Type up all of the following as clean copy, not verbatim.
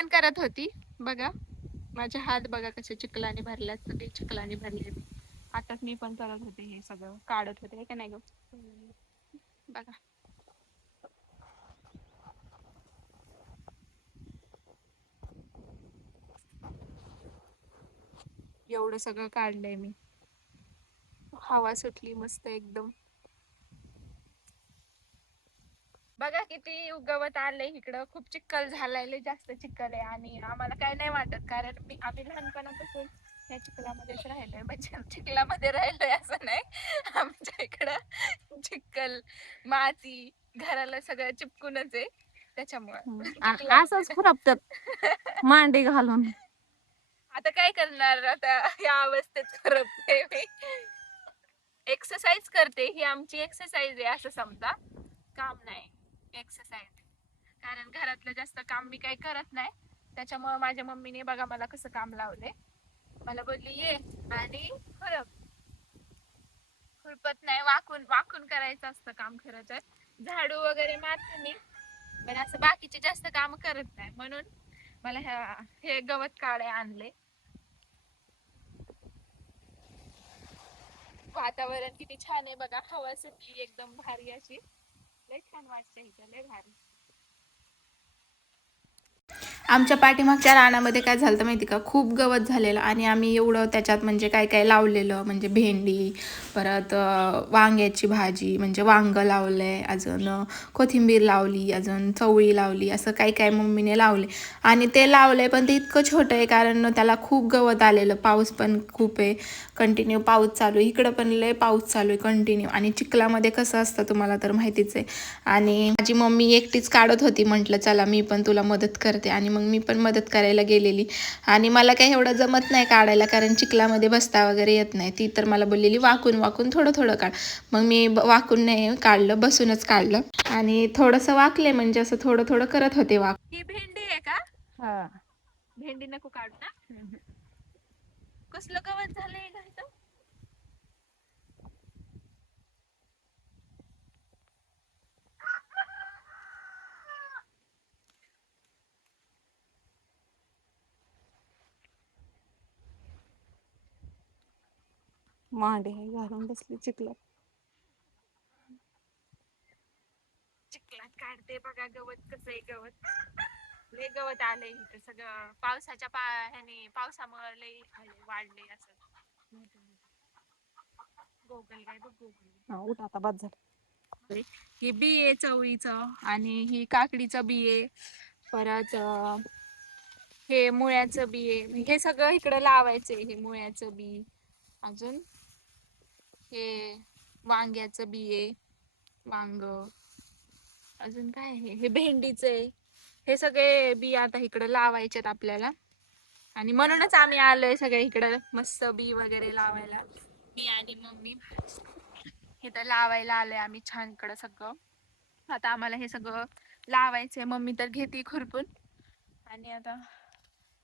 पण करत होती बघा. माझे हात बघा कसे चिखलाने भरल्यात, सगळे चिखलाने भरले. आताच मी पण करत होते, हे सगळं काढत होते का नाही ग बघा. एवढं सगळं काढलंय मी. हवा सुटली मस्त एकदम. बघा किती गवत आलंय इकडं. खूप चिखल झालाय, लय जास्त चिखल आहे. आणि आम्हाला काय नाही वाटत, कारण आम्ही लहानपणापासून या चिखलामध्येच राहिलोय. म्हणजे चिखलामध्ये राहिलोय असं नाही, आमच्या इकडं चिखल माती घराला सगळं चिपकूनच आहे त्याच्यामुळे असंच खुरपतात मांडी घालून. आता काय करणार, आता या अवस्थेत करपते मी. एक्सरसाइज करते, ही आमची एक्सरसाइज आहे असं समजा, काम नाही एक्सरसाइज. कारण घरातलं जास्त काम मी काही करत नाही, त्याच्यामुळे माझ्या मम्मीने बघा मला कसं काम लावले. मला बोलली ये आणि खुरपत नाही, वाकून वाकून करायचं असतं काम. खरं तर झाडू वगैरे मारते मी, पण असं बाकीचे जास्त काम करत नाही. म्हणून मला हे गवत काढे आणले. वातावरण किती छान आहे बघा, हवा सुटली एकदम भारी अशी. लय छान वाटते इथं, लय भारी. आमच्या पाठीमागच्या रानामध्ये काय झालं माहिती का, खूप गवत झालेलं. आणि आम्ही एवढं त्याच्यात म्हणजे काय काय लावलेलं, म्हणजे भेंडी, परत वांग्याची भाजी, म्हणजे वांगं लावलंय, अजून कोथिंबीर लावली, अजून चवळी लावली, असं काय काय मम्मीने लावले. आणि ते लावलंय पण ते इतकं छोटं आहे, कारण त्याला खूप गवत आलेलं. पाऊस पण खूप आहे, कंटिन्यू पाऊस चालू आहे. इकडं पण लय पाऊस चालू आहे कंटिन्यू. आणि चिखलामध्ये कसं असतं तुम्हाला तर माहितीच आहे. आणि माझी मम्मी एकटीच काढत होती, म्हटलं चला मी पण तुला मदत करते. आणि मग मी पण मदत करायला गेलेली. आणि मला काही एवढं जमत नाही काढायला, कारण चिखलामध्ये बसता वगैरे येत नाही. ती तर मला बोललेली वाकून वाकून थोडं थोडं काढ. मग मी वाकून नाही काढलं, बसूनच काढलं. आणि थोडंसं वाकले, म्हणजे असं थोडं थोडं करत होते वाक. ही भेंडी आहे का? हा. भेंडी नको काढू ना. कसलं गवत झालंय घरचं. मांडी घालून बसली चिखलात. चिखलात काढते बघा गवत, कसं आहे गवत. लय गवत आलंय इथं सगळं, पावसाच्या ह्याने, पावसामुळे लय वाढले असं. गोगल गाय बघ, गोगल. उठ आता, बाद झालं. हे बी आहे चवळीचं, आणि ही काकडीचं बी आहे. परत हे मुळ्याचं बी आहे. हे सगळं इकडं लावायचंय, हे मुळ्याचं बी. अजून हे वांग्याचं बी आहे, वांग. अजून काय आहे, हे भेंडीचं आहे. हे सगळे बी आता इकडं लावायचेत आपल्याला. आणि म्हणूनच आम्ही आलोय सगळे इकडं, मस्त बी वगैरे लावायला. मी आणि मम्मी हे तर लावायला आलोय आम्ही छान इकडं सगळं. आता आम्हाला हे सगळं लावायचंय. मम्मी तर घेते खुरपून, आणि आता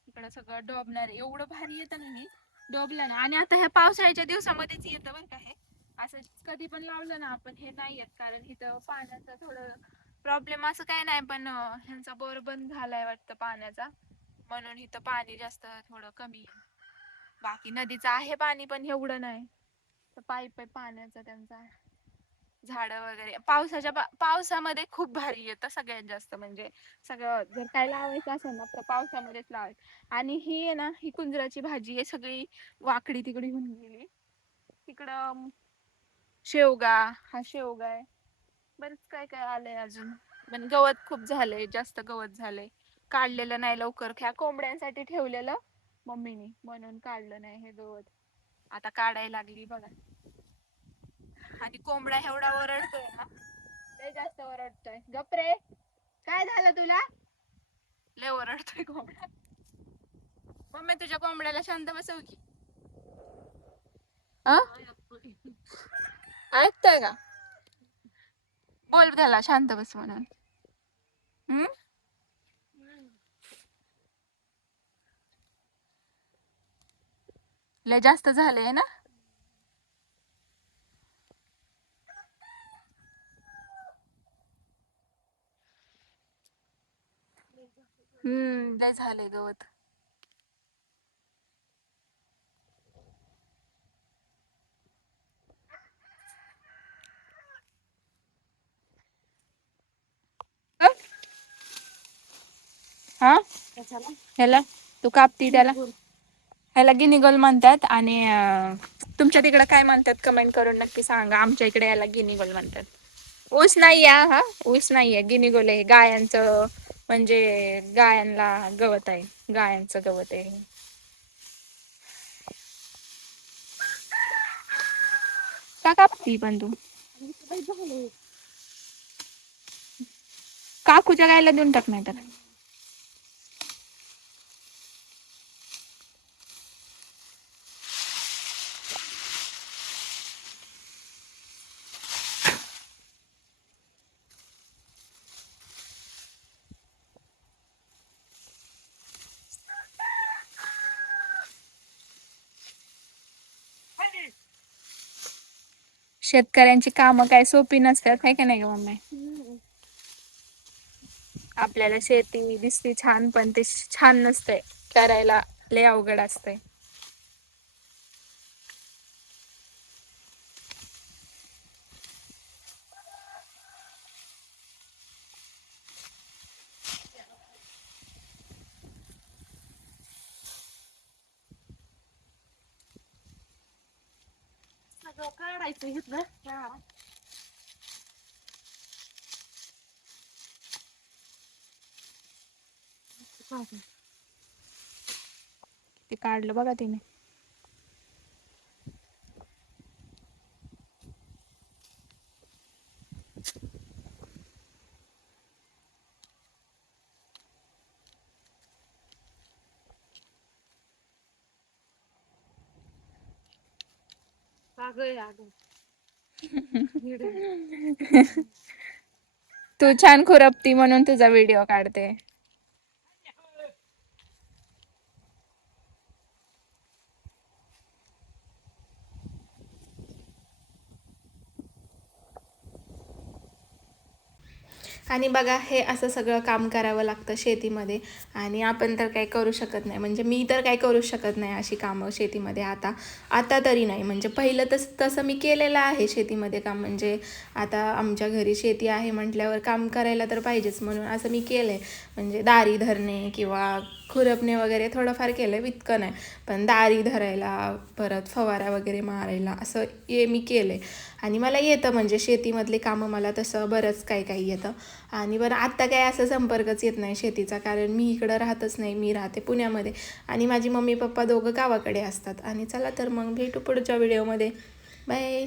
इकडं सगळं डोबणार. एवढं भारी येतं ना हे, डोबलं ना. आणि आता ह्या पावसाळ्याच्या दिवसामध्येच येतं बरं का हे. असं कधी पण लावलं ना आपण, हे नाही येत, कारण इथं पाण्याचं थोडं प्रॉब्लेम असं काय नाही. पण ह्यांचा बोर बंद झालाय वाटतं पाण्याचा, म्हणून इथं पाणी जास्त थोडं कमी आहे. बाकी नदीचं आहे पाणी, पण एवढं नाही. पाईप आहे पाण्याचा त्यांचा. झाडं वगैरे पावसामध्ये खूप भारी येतं सगळ्यात जास्त. म्हणजे सगळं जर काय लावायचं असेल ना, तर पावसामध्येच लावायचं. आणि ही आहे ना, ही कुंजराची भाजी आहे, सगळी वाकडी तिकडी होऊन गेली. तिकडं शेवगा, हा शेवगा आहे. बरंच काय काय आलंय अजून. पण गवत खूप झालंय, जास्त गवत झालंय. काढलेलं नाही लवकर, ह्या कोंबड्यांसाठी ठेवलेलं मम्मीने, म्हणून काढलं नाही हे गवत. आता काढायला लागली बघा. आणि कोंबडा एवढा ओरडतोय ना, लय जास्त ओरडतोय. गप रे, काय झालं तुला. लय ओरडतोय कोंबडा. मम्मी तुझ्या कोंबड्याला शांत बसव की. ऐकतोय का, बोल त्याला शांत बस म्हणून. लय जास्त झालंय ना. लय झाले गवत. हा ह्याला तू कापती त्याला, ह्याला गिनीगोल म्हणतात. आणि तुमच्या तिकडे काय म्हणतात कमेंट करून नक्की सांगा. आमच्या इकडे याला गिनीगोल म्हणतात. ऊस नाहीये हा, ऊस नाहीये, गिनीगोल आहे गायांचं. म्हणजे गायांना गवत आहे, गायांचं गवत आहे. का कापती पण तू? काकूच्या गायला देऊन टाक नाही तर. शेतकऱ्यांची कामं काय सोपी नसतात, है का नाही ग मम्मी? आपल्याला शेती दिसते छान, पण ते छान नसतंय, करायला लय अवघड असतंय. सगळं काढायचं इथलं. ते काढलं बघा तिने. तू छान खुरपती म्हणून तुझा व्हिडिओ काढते. आणि बघा, हे असं सगळं काम करावं लागतं शेतीमध्ये. आणि आपण तर काही करू शकत नाही, म्हणजे मी तर काही करू शकत नाही अशी कामं शेतीमध्ये. आता तरी नाही, म्हणजे पहिलं तसं मी केलेलं आहे शेतीमध्ये काम. म्हणजे आता आमच्या घरी शेती आहे म्हटल्यावर काम करायला तर पाहिजेच, म्हणून असं मी केलं आहे. म्हणजे दारी धरणे किंवा खुरपणे वगैरे थोडंफार केलं आहे, इतकं नाही. पण दारी धरायला, परत फवारा वगैरे मारायला, असं मी केलं आहे. आणि मला येतं, म्हणजे शेतीमधले कामं मला तसं बरंच काही येतं. आणि बरं, आत्ता काय असं संपर्कच येत नाही शेतीचा, कारण मी इकडं राहतच नाही, मी राहते पुण्यामध्ये. आणि माझी मम्मी पप्पा दोघं गावाकडे असतात. आणि चला तर मग भेटू पुढच्या व्हिडिओमध्ये. बाय.